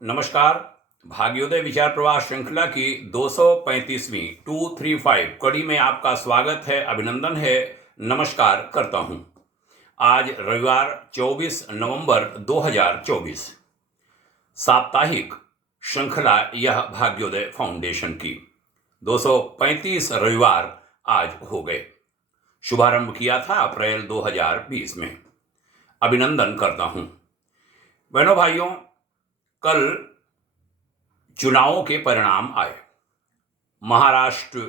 नमस्कार। भाग्योदय विचार प्रवाह श्रृंखला की 235वीं 235 कड़ी में आपका स्वागत है, अभिनंदन है, नमस्कार करता हूं। आज रविवार 24 नवंबर 2024, साप्ताहिक श्रृंखला यह भाग्योदय फाउंडेशन की 235 रविवार आज हो गए। शुभारंभ किया था अप्रैल 2020 में। अभिनंदन करता हूं। बहनों भाइयों, कल चुनावों के परिणाम आए। महाराष्ट्र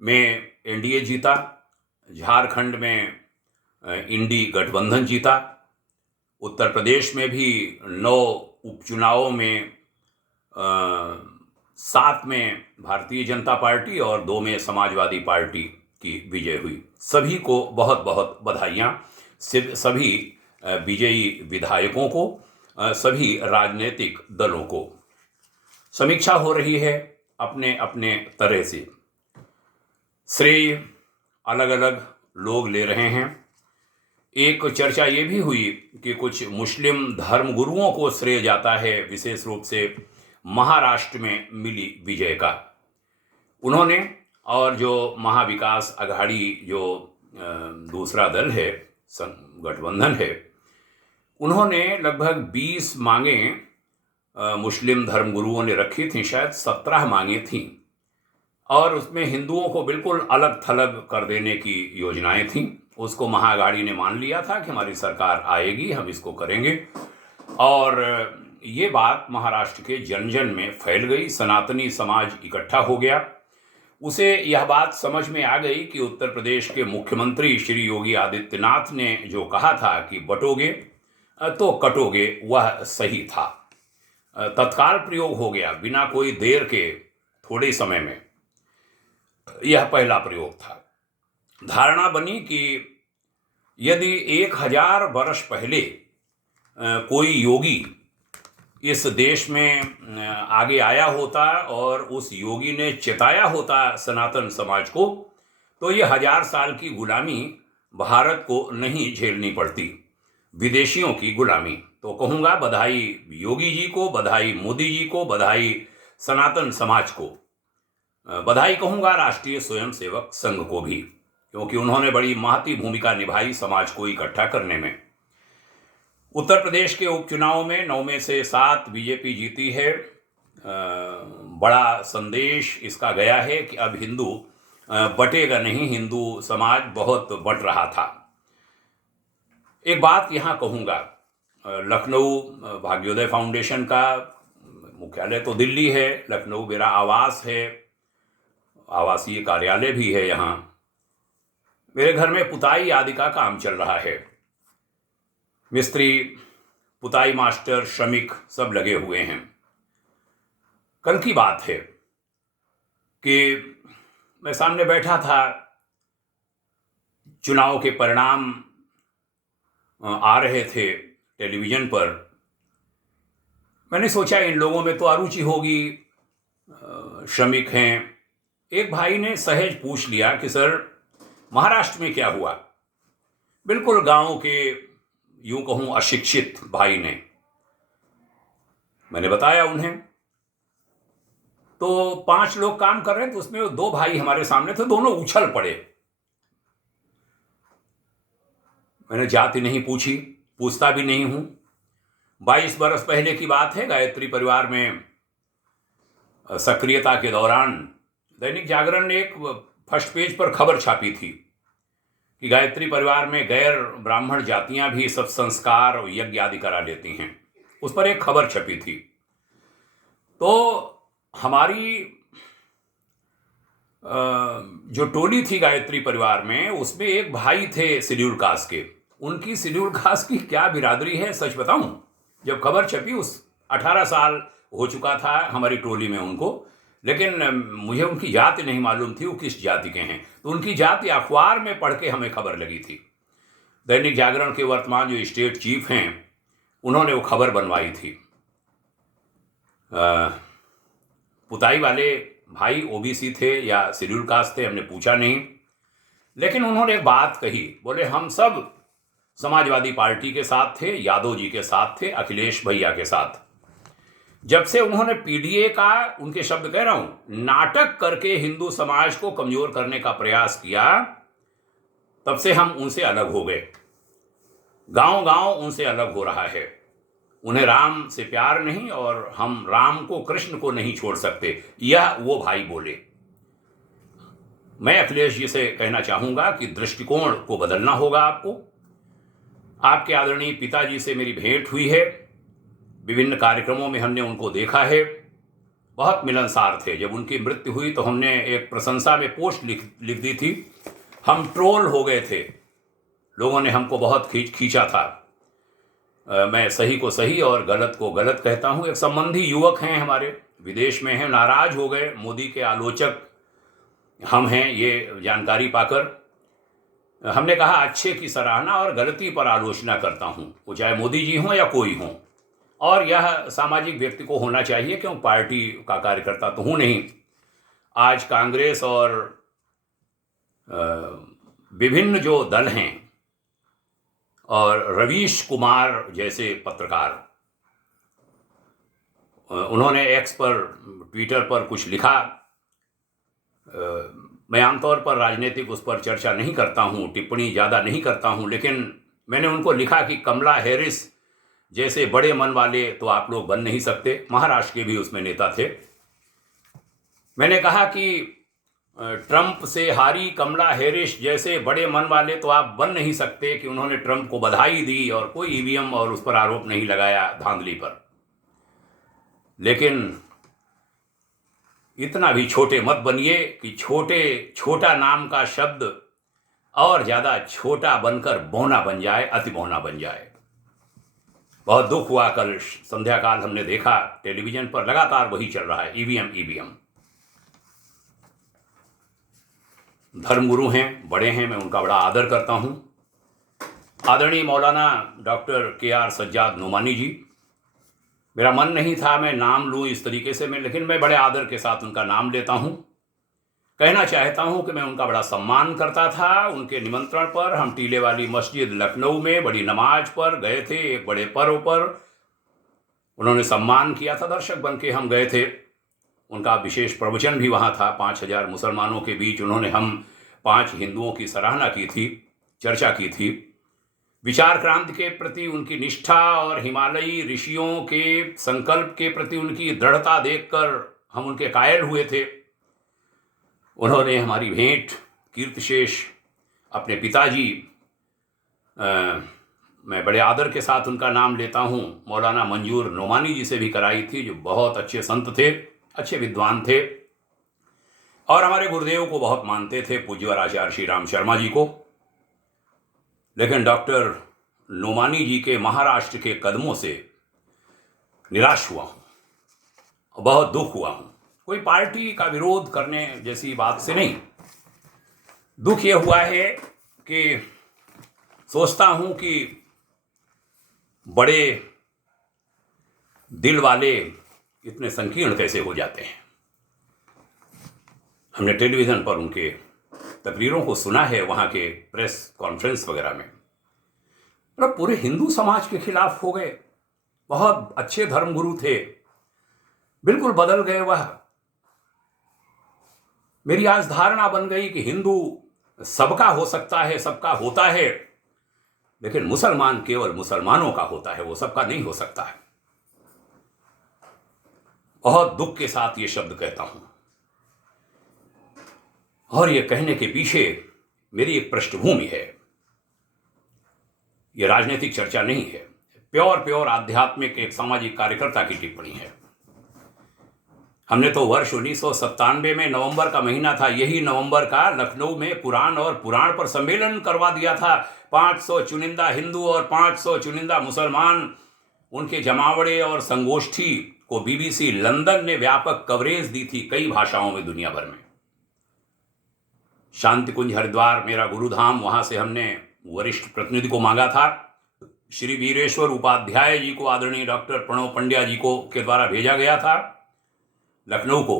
में एनडीए जीता, झारखंड में इंडी गठबंधन जीता, उत्तर प्रदेश में भी 9 उपचुनावों में 7 में भारतीय जनता पार्टी और 2 में समाजवादी पार्टी की विजय हुई। सभी को बहुत बहुत बधाइयाँ, सभी विजयी विधायकों को, सभी राजनीतिक दलों को। समीक्षा हो रही है अपने अपने तरह से, श्रेय अलग अलग लोग ले रहे हैं। एक चर्चा ये भी हुई कि कुछ मुस्लिम धर्मगुरुओं को श्रेय जाता है, विशेष रूप से महाराष्ट्र में मिली विजय का। उन्होंने, और जो महाविकास अघाड़ी जो दूसरा दल है, गठबंधन है, उन्होंने लगभग 20 मांगें मुस्लिम धर्मगुरुओं ने रखी थी, शायद 17 मांगें थीं, और उसमें हिंदुओं को बिल्कुल अलग थलग कर देने की योजनाएं थीं। उसको महाअघाड़ी ने मान लिया था कि हमारी सरकार आएगी, हम इसको करेंगे, और ये बात महाराष्ट्र के जन जन में फैल गई। सनातनी समाज इकट्ठा हो गया। उसे यह बात समझ में आ गई कि उत्तर प्रदेश के मुख्यमंत्री श्री योगी आदित्यनाथ ने जो कहा था कि बटोगे तो कटोगे, वह सही था। तत्काल प्रयोग हो गया, बिना कोई देर के, थोड़े समय में। यह पहला प्रयोग था। धारणा बनी कि यदि 1000 वर्ष पहले कोई योगी इस देश में आगे आया होता और उस योगी ने चिताया होता सनातन समाज को, तो ये 1000 साल की गुलामी भारत को नहीं झेलनी पड़ती, विदेशियों की गुलामी। तो कहूँगा बधाई योगी जी को, बधाई मोदी जी को, बधाई सनातन समाज को, बधाई कहूँगा राष्ट्रीय स्वयंसेवक संघ को भी, क्योंकि उन्होंने बड़ी महती भूमिका निभाई समाज को इकट्ठा करने में। उत्तर प्रदेश के उपचुनाव में 9 में से 7 बीजेपी जीती है। बड़ा संदेश इसका गया है कि अब हिंदू बटेगा नहीं, हिंदू समाज बहुत बट रहा था। एक बात यहाँ कहूँगा, लखनऊ भाग्योदय फाउंडेशन का मुख्यालय तो दिल्ली है, लखनऊ मेरा आवास है, आवासीय कार्यालय भी है यहाँ। मेरे घर में पुताई आदि का काम चल रहा है। मिस्त्री, पुताई मास्टर, श्रमिक सब लगे हुए हैं। कल की बात है कि मैं सामने बैठा था, चुनाव के परिणाम आ रहे थे टेलीविज़न पर। मैंने सोचा इन लोगों में तो अरुचि होगी, श्रमिक हैं। एक भाई ने सहज पूछ लिया कि सर, महाराष्ट्र में क्या हुआ? बिल्कुल गांव के, यूं कहूं अशिक्षित भाई ने। मैंने बताया उन्हें। तो 5 लोग काम कर रहे थे, उसमें 2 भाई हमारे सामने थे, दोनों उछल पड़े। मैंने जाति नहीं पूछी, पूछता भी नहीं हूं। 22 बरस पहले की बात है। गायत्री परिवार में सक्रियता के दौरान दैनिक जागरण ने एक फर्स्ट पेज पर खबर छापी थी कि गायत्री परिवार में गैर ब्राह्मण जातियां भी सब संस्कार और यज्ञ आदि करा लेती हैं। उस पर एक खबर छपी थी। तो हमारी जो टोली थी गायत्री परिवार में, उसमें एक भाई थे शेड्यूल कास्ट के। उनकी शेड्यूल कास्ट की क्या बिरादरी है, सच बताऊं, जब खबर छपी उस 18 साल हो चुका था हमारी टोली में उनको, लेकिन मुझे उनकी जाति नहीं मालूम थी वो किस जाति के हैं। तो उनकी जाति अखबार में पढ़ के हमें खबर लगी थी। दैनिक जागरण के वर्तमान जो स्टेट चीफ हैं, उन्होंने वो खबर बनवाई थी। पुताई वाले भाई ओबीसी थे या शेड्यूल कास्ट थे, हमने पूछा नहीं, लेकिन उन्होंने एक बात कही। बोले हम सब समाजवादी पार्टी के साथ थे, यादव जी के साथ थे, अखिलेश भैया के साथ। जब से उन्होंने पीडीए का, उनके शब्द कह रहा हूं, नाटक करके हिंदू समाज को कमजोर करने का प्रयास किया, तब से हम उनसे अलग हो गए। गांव गांव उनसे अलग हो रहा है। उन्हें राम से प्यार नहीं और हम राम को, कृष्ण को नहीं छोड़ सकते, यह वो भाई बोले। मैं अखिलेश जी से कहना चाहूंगा कि दृष्टिकोण को बदलना होगा आपको। आपके आदरणीय पिताजी से मेरी भेंट हुई है, विभिन्न कार्यक्रमों में हमने उनको देखा है, बहुत मिलनसार थे। जब उनकी मृत्यु हुई तो हमने एक प्रशंसा में पोस्ट लिख दी थी। हम ट्रोल हो गए थे, लोगों ने हमको बहुत खींचा था। मैं सही को सही और गलत को गलत कहता हूं। एक संबंधी युवक हैं हमारे, विदेश में हैं, नाराज हो गए। मोदी के आलोचक हम हैं ये जानकारी पाकर। हमने कहा अच्छे की सराहना और गलती पर आलोचना करता हूं, वो चाहे मोदी जी हों या कोई हों, और यह सामाजिक व्यक्ति को होना चाहिए, क्यों पार्टी का कार्यकर्ता तो हूं नहीं। आज कांग्रेस और विभिन्न जो दल हैं और रवीश कुमार जैसे पत्रकार, उन्होंने एक्स पर, ट्विटर पर कुछ लिखा। मैं आमतौर पर राजनीतिक उस पर चर्चा नहीं करता हूं, टिप्पणी ज़्यादा नहीं करता हूं, लेकिन मैंने उनको लिखा कि कमला हैरिस जैसे बड़े मन वाले तो आप लोग बन नहीं सकते। महाराष्ट्र के भी उसमें नेता थे। मैंने कहा कि ट्रंप से हारी कमला हैरिस जैसे बड़े मन वाले तो आप बन नहीं सकते, कि उन्होंने ट्रंप को बधाई दी और कोई ईवीएम और उस पर आरोप नहीं लगाया धांधली पर। लेकिन इतना भी छोटे मत बनिए कि छोटा नाम का शब्द और ज़्यादा छोटा बनकर बौना बन जाए, अति बौना बन जाए। बहुत दुख हुआ, कल संध्या काल हमने देखा टेलीविजन पर लगातार वही चल रहा है, ईवीएम ईवीएम। धर्मगुरु हैं, बड़े हैं, मैं उनका बड़ा आदर करता हूं। आदरणीय मौलाना डॉक्टर के.आर. सज्जाद नोमानी जी, मेरा मन नहीं था मैं नाम लूं इस तरीके से, लेकिन मैं बड़े आदर के साथ उनका नाम लेता हूं। कहना चाहता हूं कि मैं उनका बड़ा सम्मान करता था। उनके निमंत्रण पर हम टीले वाली मस्जिद लखनऊ में बड़ी नमाज पर गए थे, एक बड़े पर्व पर उन्होंने सम्मान किया था, दर्शक बन के हम गए थे। उनका विशेष प्रवचन भी वहाँ था, 5000 मुसलमानों के बीच उन्होंने हम 5 हिंदुओं की सराहना की थी, चर्चा की थी। विचार क्रांति के प्रति उनकी निष्ठा और हिमालयी ऋषियों के संकल्प के प्रति उनकी दृढ़ता देखकर हम उनके कायल हुए थे। उन्होंने हमारी भेंट कीर्तिशेष अपने पिताजी, मैं बड़े आदर के साथ उनका नाम लेता हूँ, मौलाना मंजूर नोमानी जी से भी कराई थी, जो बहुत अच्छे संत थे, अच्छे विद्वान थे और हमारे गुरुदेव को बहुत मानते थे, पूज्य आचार्य श्री राम शर्मा जी को। लेकिन डॉक्टर नोमानी जी के महाराष्ट्र के कदमों से निराश हुआ हूँ, बहुत दुख हुआ हूँ। कोई पार्टी का विरोध करने जैसी बात से नहीं, दुख ये हुआ है कि सोचता हूँ कि बड़े दिल वाले इतने संकीर्ण कैसे हो जाते हैं। हमने टेलीविज़न पर उनके तकरीरों को सुना है, वहाँ के प्रेस कॉन्फ्रेंस वगैरह में, मतलब पूरे हिंदू समाज के खिलाफ हो गए। बहुत अच्छे धर्मगुरु थे, बिल्कुल बदल गए वह। मेरी आज धारणा बन गई कि हिंदू सबका हो सकता है, सबका होता है, लेकिन मुसलमान केवल मुसलमानों का होता है, वो सबका नहीं हो सकता है। बहुत दुख के साथ ये शब्द कहता हूं, और ये कहने के पीछे मेरी एक पृष्ठभूमि है। ये राजनीतिक चर्चा नहीं है, प्योर आध्यात्मिक एक सामाजिक कार्यकर्ता की टिप्पणी है। हमने तो वर्ष 1997 में नवंबर का महीना था, यही नवंबर का लखनऊ में कुरान और पुराण पर सम्मेलन करवा दिया था। 500 चुनिंदा हिंदू और 500 चुनिंदा मुसलमान, उनके जमावड़े और संगोष्ठी को बीबीसी लंदन ने व्यापक कवरेज दी थी, कई भाषाओं में दुनिया भर में। शांति कुंज हरिद्वार मेरा गुरुधाम, वहां से हमने वरिष्ठ प्रतिनिधि को मांगा था। श्री वीरेश्वर उपाध्याय जी को आदरणीय डॉक्टर प्रणव पंड्या जी को के द्वारा भेजा गया था लखनऊ को।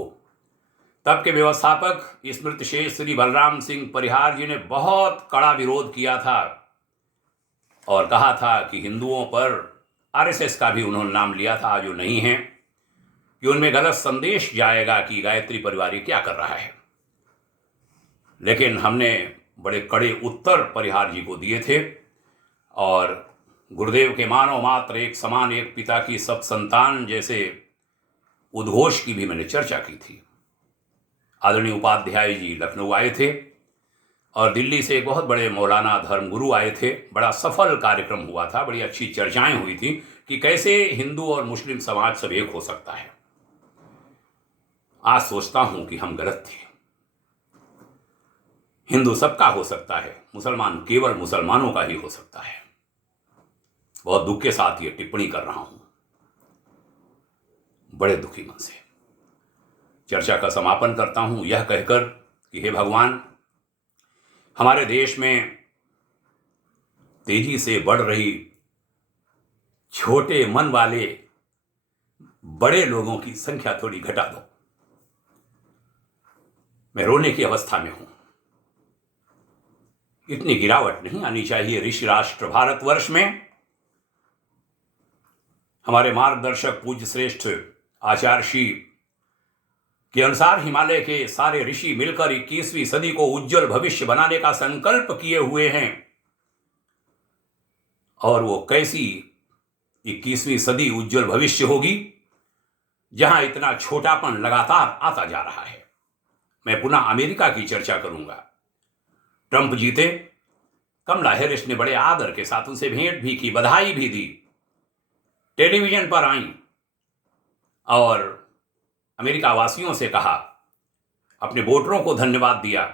तब के व्यवस्थापक स्मृतिशेष श्री बलराम सिंह परिहार जी ने बहुत कड़ा विरोध किया था और कहा था कि हिंदुओं पर आरएसएस का भी उन्होंने नाम लिया था, जो नहीं है, कि उनमें गलत संदेश जाएगा कि गायत्री परिवार ये क्या कर रहा है। लेकिन हमने बड़े कड़े उत्तर परिहार जी को दिए थे और गुरुदेव के मानव मात्र एक समान एक पिता की सब संतान जैसे उद्घोष की भी मैंने चर्चा की थी। आदरणीय उपाध्याय जी लखनऊ आए थे और दिल्ली से एक बहुत बड़े मौलाना धर्मगुरु आए थे। बड़ा सफल कार्यक्रम हुआ था, बड़ी अच्छी चर्चाएं हुई थी कि कैसे हिंदू और मुस्लिम समाज सब एक हो सकता है। आज सोचता हूं कि हम गलत थे। हिंदू सबका हो सकता है, मुसलमान केवल मुसलमानों का ही हो सकता है। बहुत दुख के साथ ये टिप्पणी कर रहा हूं, बड़े दुखी मन से। चर्चा का समापन करता हूं यह कहकर कि हे भगवान, हमारे देश में तेजी से बढ़ रही छोटे मन वाले बड़े लोगों की संख्या थोड़ी घटा दो। मैं रोने की अवस्था में हूं। इतनी गिरावट नहीं आनी चाहिए ऋषि राष्ट्र भारतवर्ष में। हमारे मार्गदर्शक पूज्य श्रेष्ठ आचार्य श्री के अनुसार हिमालय के सारे ऋषि मिलकर 21वीं सदी को उज्जवल भविष्य बनाने का संकल्प किए हुए हैं। और वो कैसी 21वीं सदी उज्जवल भविष्य होगी जहां इतना छोटापन लगातार आता जा रहा है। मैं पुनः अमेरिका की चर्चा करूंगा। ट्रंप जीते, कमला हैरिस ने बड़े आदर के साथ उनसे भेंट भी की, बधाई भी दी, टेलीविजन पर आई और अमेरिका वासियों से कहा, अपने वोटरों को धन्यवाद दिया।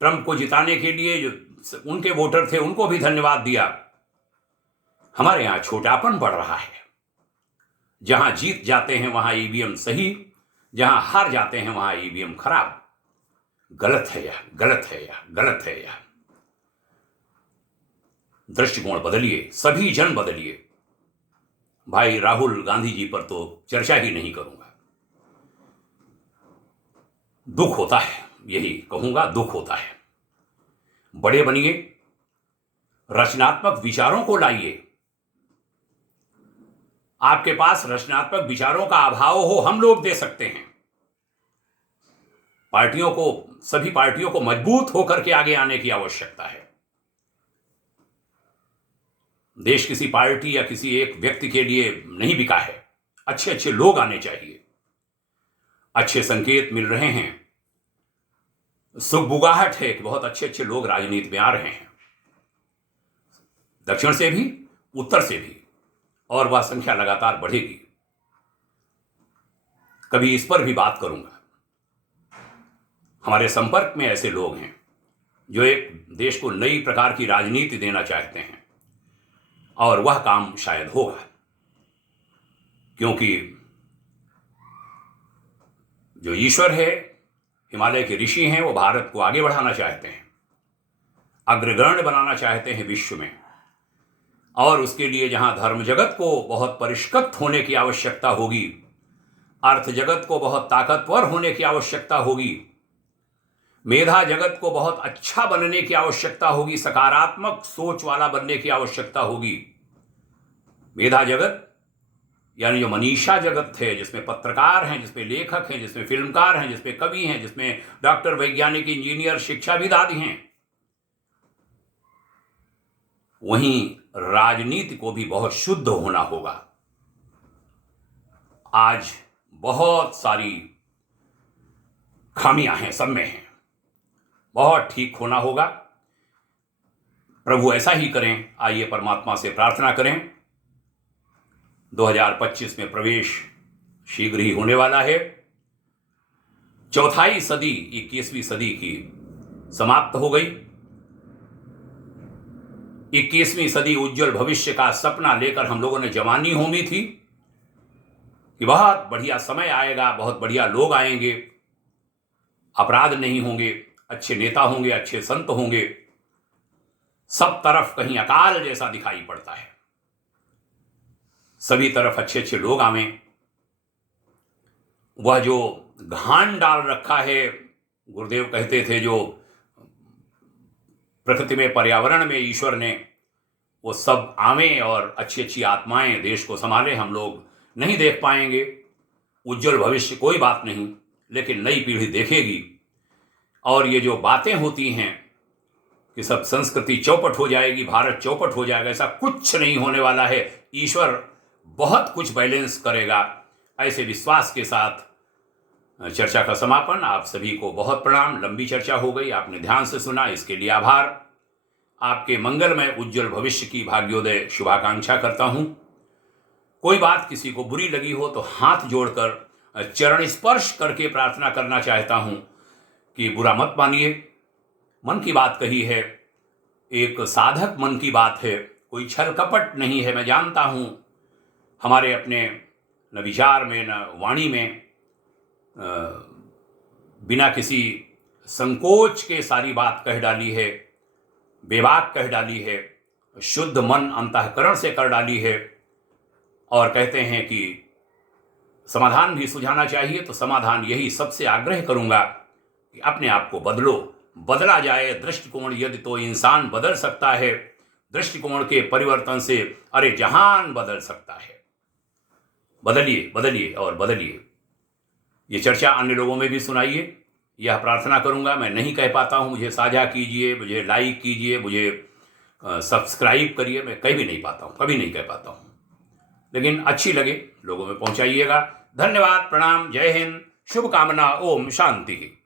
ट्रंप को जिताने के लिए जो उनके वोटर थे उनको भी धन्यवाद दिया। हमारे यहां छोटापन बढ़ रहा है। जहां जीत जाते हैं वहां ईवीएम सही, जहां हार जाते हैं वहां ईवीएम खराब। गलत है यह, गलत है यह, गलत है यह। दृष्टिकोण बदलिए, सभी जन बदलिए। भाई राहुल गांधी जी पर तो चर्चा ही नहीं करूंगा। दुख होता है, यही कहूंगा, दुख होता है। बड़े बनिए, रचनात्मक विचारों को लाइए। आपके पास रचनात्मक विचारों का अभाव हो, हम लोग दे सकते हैं। पार्टियों को, सभी पार्टियों को मजबूत होकर के आगे आने की आवश्यकता है। देश किसी पार्टी या किसी एक व्यक्ति के लिए नहीं बिका है। अच्छे अच्छे लोग आने चाहिए। अच्छे संकेत मिल रहे हैं, सुगबुगाहट है कि बहुत अच्छे अच्छे लोग राजनीति में आ रहे हैं, दक्षिण से भी, उत्तर से भी, और वह संख्या लगातार बढ़ेगी। कभी इस पर भी बात करूंगा। हमारे संपर्क में ऐसे लोग हैं जो एक देश को नई प्रकार की राजनीति देना चाहते हैं और वह काम शायद होगा, क्योंकि जो ईश्वर है, हिमालय के ऋषि हैं, वो भारत को आगे बढ़ाना चाहते हैं, अग्रगण्य बनाना चाहते हैं विश्व में। और उसके लिए जहां धर्म जगत को बहुत परिष्कृत होने की आवश्यकता होगी, अर्थ जगत को बहुत ताकतवर होने की आवश्यकता होगी, मेधा जगत को बहुत अच्छा बनने की आवश्यकता होगी, सकारात्मक सोच वाला बनने की आवश्यकता होगी। मेधा जगत यानी जो मनीषा जगत है, जिसमें पत्रकार हैं, जिसमें लेखक हैं, जिसमें फिल्मकार हैं, जिसमें कवि हैं, जिसमें डॉक्टर, वैज्ञानिक, इंजीनियर, शिक्षाविद आदि हैं, वहीं राजनीति को भी बहुत शुद्ध होना होगा। आज बहुत सारी खामियां हैं, सब में हैं, बहुत ठीक होना होगा। प्रभु ऐसा ही करें। आइए परमात्मा से प्रार्थना करें। 2025 में प्रवेश शीघ्र ही होने वाला है। चौथाई सदी, 21वीं सदी की समाप्त हो गई। 21वीं सदी उज्जवल भविष्य का सपना लेकर हम लोगों ने जवानी होमी थी कि बहुत बढ़िया समय आएगा, बहुत बढ़िया लोग आएंगे, अपराध नहीं होंगे, अच्छे नेता होंगे, अच्छे संत होंगे। सब तरफ कहीं अकाल जैसा दिखाई पड़ता है, सभी तरफ अच्छे अच्छे लोग आवें। वह जो घान डाल रखा है, गुरुदेव कहते थे, जो प्रकृति में, पर्यावरण में ईश्वर ने, वो सब आवें और अच्छी अच्छी आत्माएं देश को संभालें। हम लोग नहीं देख पाएंगे, उज्जवल भविष्य कोई बात नहीं, लेकिन नई पीढ़ी देखेगी। और ये जो बातें होती हैं कि सब संस्कृति चौपट हो जाएगी, भारत चौपट हो जाएगा, ऐसा कुछ नहीं होने वाला है। ईश्वर बहुत कुछ बैलेंस करेगा। ऐसे विश्वास के साथ चर्चा का समापन। आप सभी को बहुत प्रणाम। लंबी चर्चा हो गई, आपने ध्यान से सुना, इसके लिए आभार। आपके मंगलमय उज्जवल भविष्य की भाग्योदय शुभाकांक्षा करता हूं। कोई बात किसी को बुरी लगी हो तो हाथ जोड़कर चरण स्पर्श करके प्रार्थना करना चाहता हूं कि बुरा मत मानिए। मन की बात कही है, एक साधक मन की बात है, कोई छल कपट नहीं है। मैं जानता हूं हमारे अपने न विचार में न वाणी में बिना किसी संकोच के सारी बात कह डाली है, बेबाक कह डाली है, शुद्ध मन अंतःकरण से कर डाली है। और कहते हैं कि समाधान भी सुझाना चाहिए, तो समाधान यही सबसे आग्रह करूंगा कि अपने आप को बदलो, बदला जाए दृष्टिकोण। यदि तो इंसान बदल सकता है, दृष्टिकोण के परिवर्तन से अरे जहान बदल सकता है। बदलिए, बदलिए और बदलिए। ये चर्चा अन्य लोगों में भी सुनाइए, यह प्रार्थना करूंगा। मैं नहीं कह पाता हूं, मुझे साझा कीजिए, मुझे लाइक कीजिए, मुझे सब्सक्राइब करिए। मैं कहीं भी नहीं पाता हूं, कभी नहीं कह पाता हूं, लेकिन अच्छी लगे लोगों में पहुंचाइएगा। धन्यवाद, प्रणाम, जय हिंद, शुभकामना, ओम शांति।